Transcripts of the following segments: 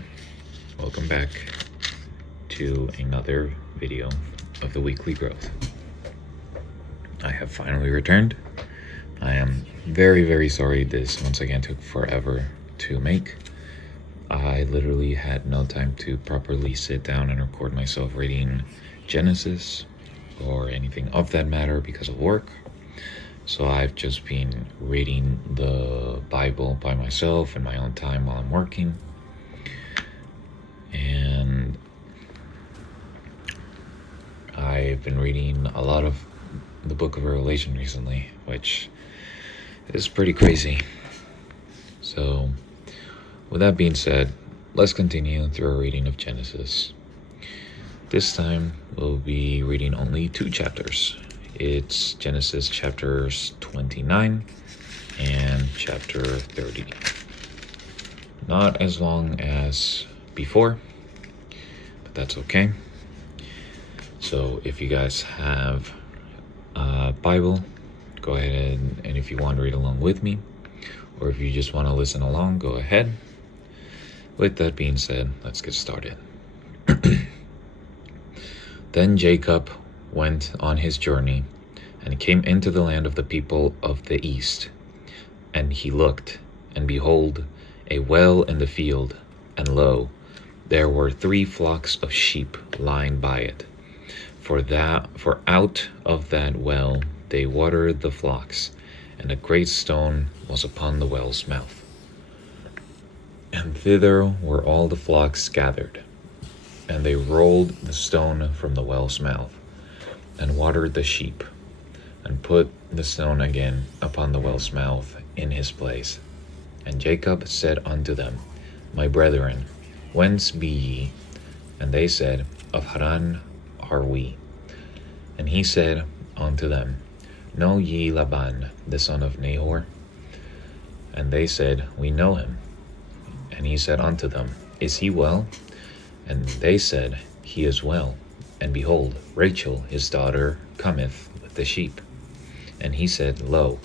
everyone, welcome back to another video of the weekly growth. I have finally returned. I am very sorry this once again took forever to make. I literally had no time to properly sit down and record myself reading Genesis or anything of that matter because of work. So I've just been reading the Bible by myself in my own time while I'm working. And I've been reading a lot of the book of Revelation recently, which is pretty crazy. So with that being said, let's continue through our reading of Genesis. This time we'll be reading only 2 chapters. It's Genesis chapters 29 and chapter 30. Not as long as before, but that's okay. So if you guys have a Bible, go ahead and if you want to read along with me, or if you just want to listen along, go ahead. With that being said, let's get started. Then Jacob went on his journey and came into the land of the people of the east. And he looked, and behold, a well in the field, and lo, there were 3 flocks of sheep lying by it. For out of that well they watered the flocks, and a great stone was upon the well's mouth. And thither were all the flocks gathered. And they rolled the stone from the well's mouth, and watered the sheep, and put the stone again upon the well's mouth in his place. And Jacob said unto them, My brethren, whence be ye? And they said, Of Haran are we. And he said unto them, Know ye Laban, the son of Nahor? And they said, We know him. And he said unto them, Is he well? And they said, He is well. And behold, Rachel his daughter cometh with the sheep. And he said, Lo,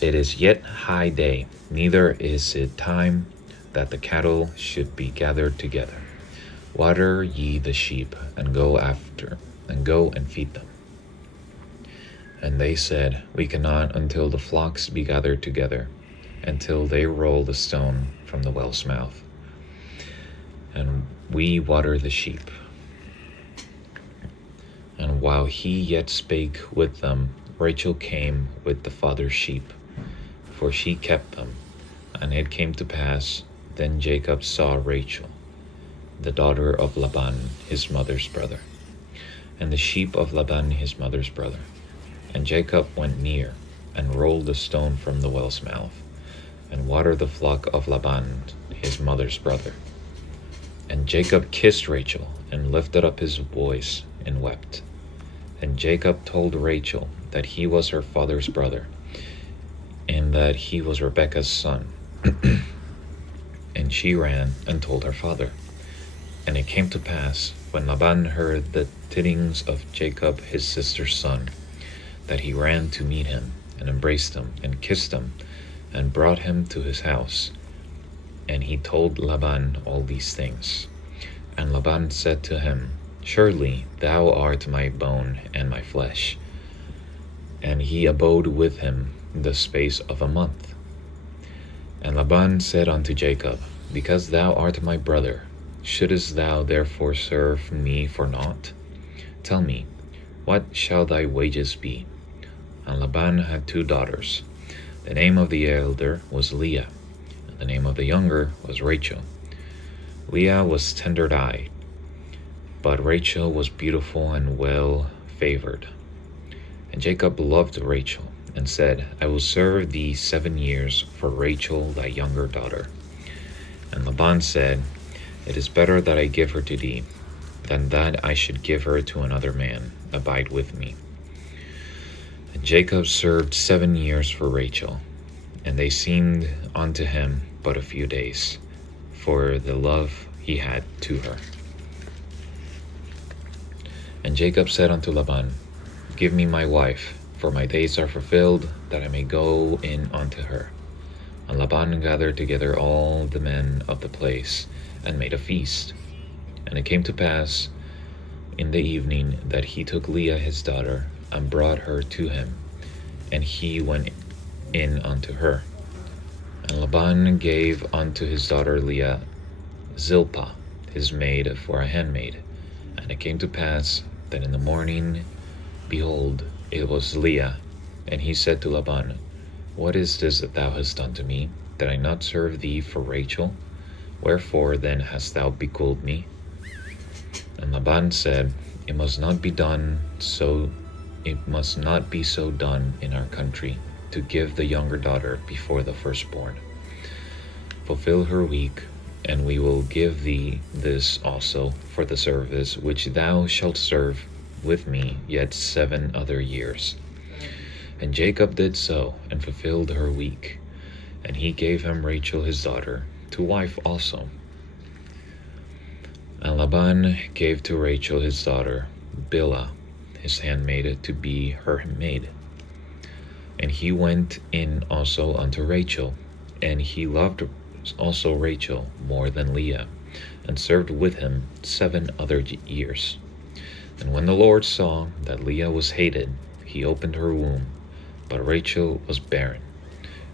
it is yet high day, neither is it time that the cattle should be gathered together. Water ye the sheep, and go and feed them. And they said, We cannot until the flocks be gathered together, until they roll the stone from the well's mouth. And we water the sheep. And while he yet spake with them, Rachel came with the father's sheep, for she kept them. And it came to pass, then Jacob saw Rachel, the daughter of Laban, his mother's brother, and the sheep of Laban, his mother's brother. And Jacob went near, and rolled the stone from the well's mouth, and watered the flock of Laban, his mother's brother. And Jacob kissed Rachel, and lifted up his voice, and wept. And Jacob told Rachel that he was her father's brother, and that he was Rebekah's son. And she ran and told her father. And it came to pass, when Laban heard the tidings of Jacob his sister's son, that he ran to meet him, and embraced him, and kissed him, and brought him to his house. And he told Laban all these things. And Laban said to him, Surely thou art my bone and my flesh. And he abode with him the space of a month. And Laban said unto Jacob, Because thou art my brother, shouldest thou therefore serve me for naught? Tell me, what shall thy wages be? And Laban had 2 daughters. The name of the elder was Leah, and the name of the younger was Rachel. Leah was tender-eyed, but Rachel was beautiful and well-favored. And Jacob loved Rachel, and said, I will serve thee 7 years for Rachel thy younger daughter. And Laban said, It is better that I give her to thee, than that I should give her to another man. Abide with me. And Jacob served 7 years for Rachel, and they seemed unto him but a few days, for the love he had to her. And Jacob said unto Laban, Give me my wife, for my days are fulfilled, that I may go in unto her. And Laban gathered together all the men of the place, and made a feast. And it came to pass in the evening that he took Leah his daughter, and brought her to him, and he went in unto her. And Laban gave unto his daughter Leah Zilpah his maid for a handmaid. And it came to pass that in the morning, behold, it was Leah. And he said to Laban, What is this that thou hast done to me? Did I not serve thee for Rachel? Wherefore then hast thou beguiled me? And Laban said, It must not be so done in our country, to give the younger daughter before the firstborn. Fulfill her week, and we will give thee this also for the service which thou shalt serve with me yet 7 other years. And Jacob did so, and fulfilled her week. And he gave him Rachel his daughter to wife also. And Laban gave to Rachel his daughter Bilhah his handmaid to be her maid. And he went in also unto Rachel, and he loved also Rachel more than Leah, and served with him 7 other years. And when the Lord saw that Leah was hated, he opened her womb, but Rachel was barren.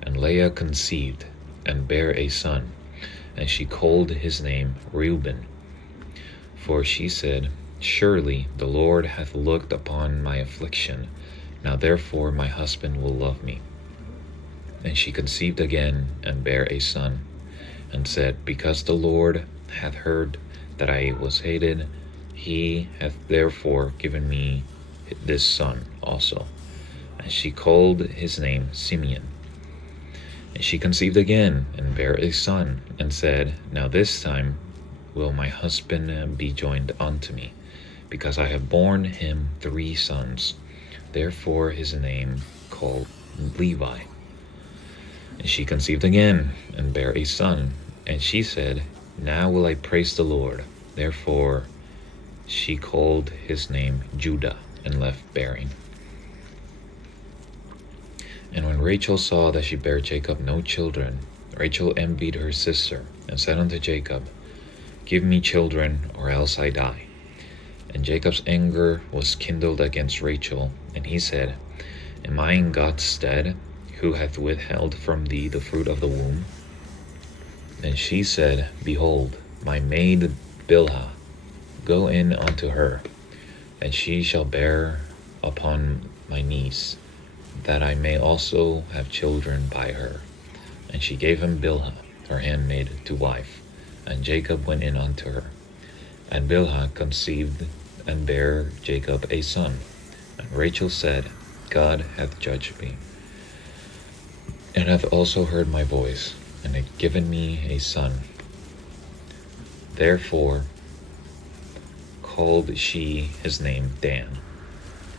And Leah conceived, and bare a son, and she called his name Reuben. For she said, Surely the Lord hath looked upon my affliction, now therefore my husband will love me. And she conceived again, and bare a son, and said, Because the Lord hath heard that I was hated, he hath therefore given me this son also. And she called his name Simeon. And she conceived again, and bare a son, and said, Now this time will my husband be joined unto me, because I have borne him 3 sons. Therefore his name called Levi. And she conceived again, and bare a son. And she said, Now will I praise the Lord. Therefore she called his name Judah, and left bearing. And when Rachel saw that she bare Jacob no children, Rachel envied her sister, and said unto Jacob, Give me children, or else I die. And Jacob's anger was kindled against Rachel, and he said, Am I in God's stead, who hath withheld from thee the fruit of the womb? And she said, Behold, my maid Bilhah, go in unto her, and she shall bear upon my niece, that I may also have children by her. And she gave him Bilhah, her handmaid, to wife. And Jacob went in unto her. And Bilhah conceived, and bare Jacob a son. And Rachel said, God hath judged me, and hath also heard my voice, and hath given me a son. Therefore called she his name Dan.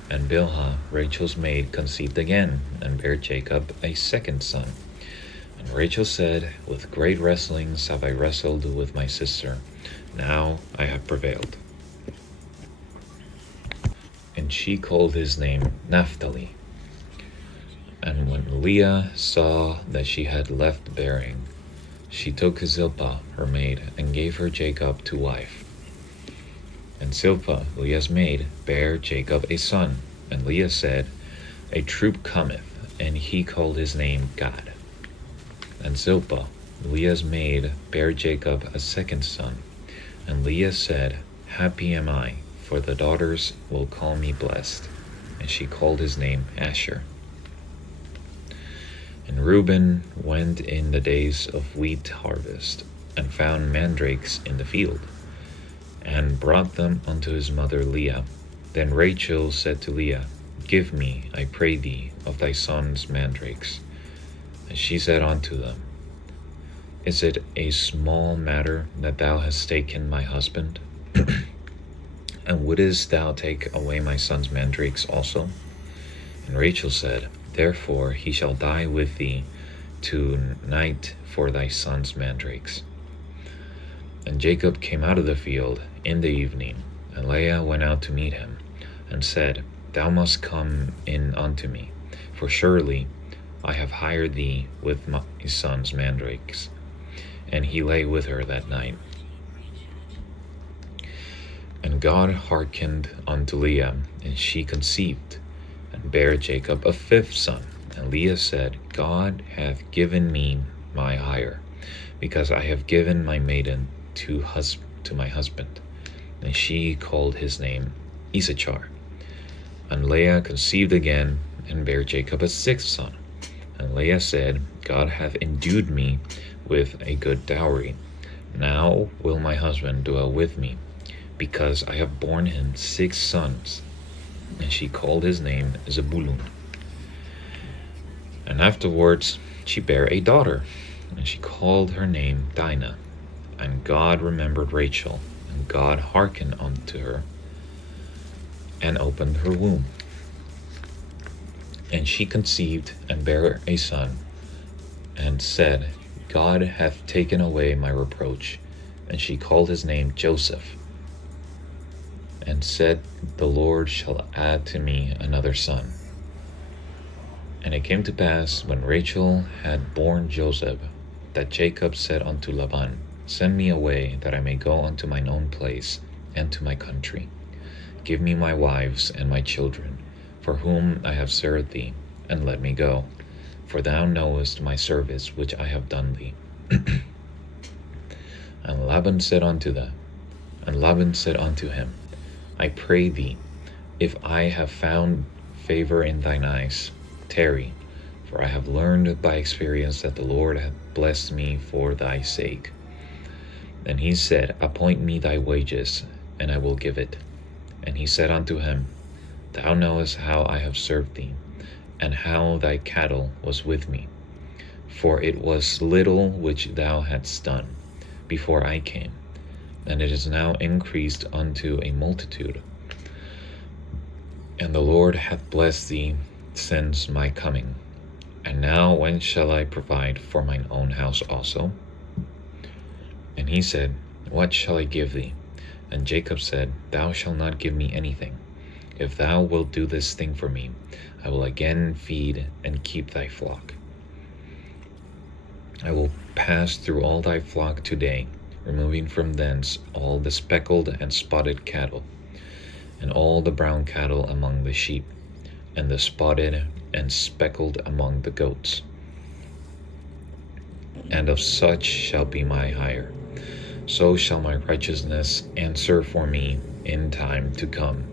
And Bilhah, Rachel's maid, conceived again, and bare Jacob a second son. And Rachel said, With great wrestlings have I wrestled with my sister. Now I have prevailed. And she called his name Naphtali. And when Leah saw that she had left bearing, she took Zilpah, her maid, and gave her Jacob to wife. And Zilpah, Leah's maid, bare Jacob a son. And Leah said, A troop cometh, and he called his name Gad. And Zilpah, Leah's maid, bare Jacob a second son. And Leah said, Happy am I, for the daughters will call me blessed. And she called his name Asher. And Reuben went in the days of wheat harvest, and found mandrakes in the field, and brought them unto his mother Leah. Then Rachel said to Leah, Give me, I pray thee, of thy son's mandrakes. And she said unto them, Is it a small matter that thou hast taken my husband? And wouldest thou take away my son's mandrakes also? And Rachel said, Therefore he shall die with thee to-night for thy son's mandrakes. And Jacob came out of the field in the evening, and Leah went out to meet him, and said, Thou must come in unto me, for surely I have hired thee with my son's mandrakes. And he lay with her that night. And God hearkened unto Leah, and she conceived, and bare Jacob a fifth son. And Leah said, God hath given me my hire, because I have given my maiden to my husband. And she called his name Issachar. And Leah conceived again, and bare Jacob a sixth son. And Leah said, God hath endued me with a good dowry. Now will my husband dwell with me, because I have borne him 6 sons. And she called his name Zebulun. And afterwards she bare a daughter, and she called her name Dinah. And God remembered Rachel, and God hearkened unto her, and opened her womb. And she conceived, and bare a son, and said, God hath taken away my reproach. And she called his name Joseph, and said, the Lord shall add to me another son. And it came to pass, when Rachel had borne Joseph, that Jacob said unto Laban, send me away, that I may go unto mine own place, and to my country. Give me my wives and my children, for whom I have served thee, and let me go. For thou knowest my service which I have done thee. And Laban said unto him, I pray thee, if I have found favor in thine eyes, tarry, for I have learned by experience that the Lord hath blessed me for thy sake. And he said, appoint me thy wages, and I will give it. And he said unto him, thou knowest how I have served thee, and how thy cattle was with me. For it was little which thou hadst done before I came, and it is now increased unto a multitude. And the Lord hath blessed thee since my coming. And now when shall I provide for mine own house also? And he said, what shall I give thee? And Jacob said, thou shalt not give me anything. If thou wilt do this thing for me, I will again feed and keep thy flock. I will pass through all thy flock today, removing from thence all the speckled and spotted cattle, and all the brown cattle among the sheep, and the spotted and speckled among the goats. And of such shall be my hire. So shall my righteousness answer for me in time to come.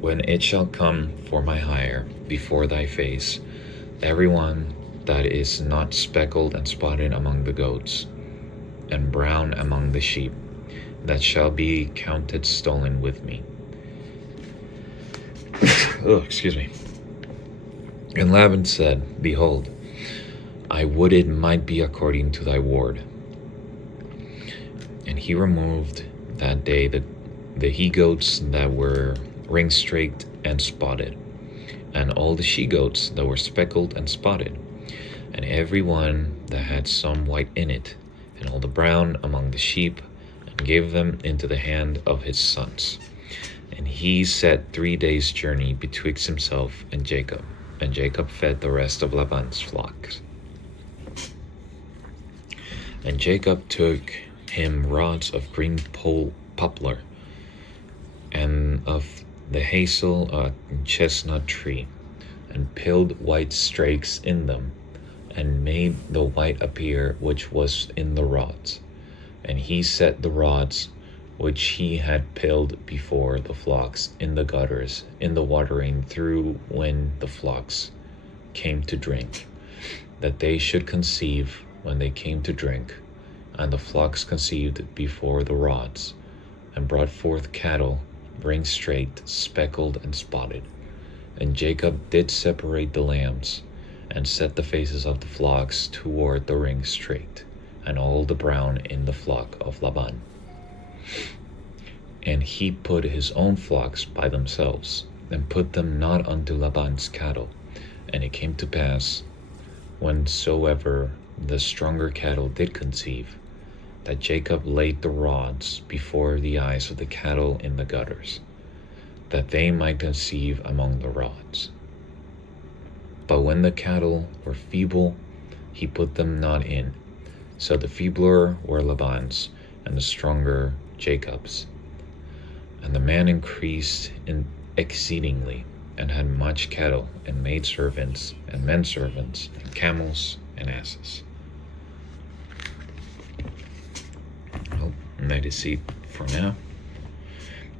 When it shall come for my hire before thy face, every one that is not speckled and spotted among the goats, and brown among the sheep, that shall be counted stolen with me. Excuse me. And Laban said, behold, I would it might be according to thy word. And he removed that day the he-goats that were ring-streaked and spotted, and all the she-goats that were speckled and spotted, and every one that had some white in it, and all the brown among the sheep, and gave them into the hand of his sons. And he set 3 days' journey betwixt himself and Jacob fed the rest of Laban's flocks. And Jacob took him rods of green poplar, and of the hazel chestnut tree, and peeled white strakes in them, and made the white appear which was in the rods. And he set the rods which he had peeled before the flocks in the gutters, in the watering through when the flocks came to drink, that they should conceive when they came to drink. And the flocks conceived before the rods, and brought forth cattle, ring-straked, speckled, and spotted. And Jacob did separate the lambs, and set the faces of the flocks toward the ring-straked, and all the brown in the flock of Laban. And he put his own flocks by themselves, and put them not unto Laban's cattle. And it came to pass, whensoever the stronger cattle did conceive, that Jacob laid the rods before the eyes of the cattle in the gutters, that they might conceive among the rods. But when the cattle were feeble, he put them not in. So the feebler were Laban's, and the stronger Jacob's. And the man increased exceedingly, and had much cattle, and maidservants, and menservants, and camels, and asses. Well, that is it for now.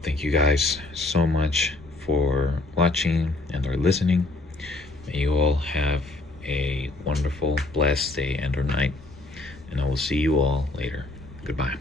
Thank you guys so much for watching and or listening. May you all have a wonderful, blessed day and or night. And I will see you all later. Goodbye.